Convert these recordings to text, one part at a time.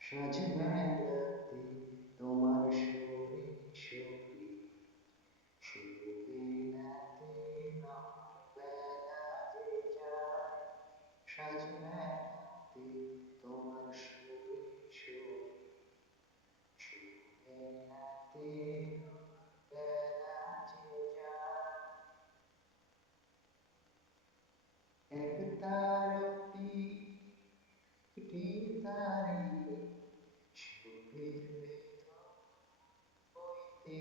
সাজ মেলাতে তোমার সুরে সুরে শুধু তারে সুখের ভেতর বইতে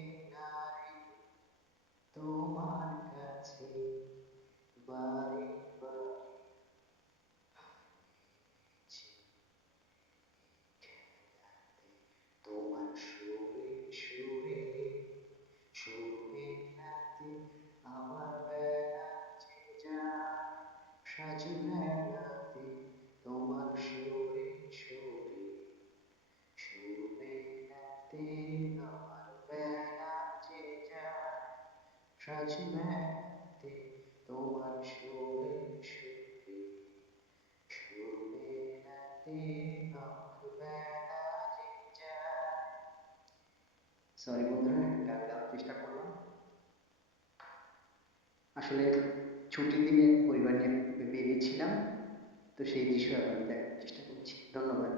তোমার কাছে বারে বারে তোমার সুরে সুরে সুরে নাতে আমার বেলা যে যায় সাজ মেলাতে তোমার সুরে সুরে সুরে নাতে আমার বেলা যে যায় সাজ মেলাতে তোমার সুরে সুরে সুরে নাতে আমার বেলা যে সরি বন্ধুরা গান গাওয়ার চেষ্টা করলাম। আসলে ছুটির দিনে পরিবার নিয়ে বেরিয়েছিলাম তো সেই দৃশ্য আপনাদের দেখার চেষ্টা করছি। ধন্যবাদ।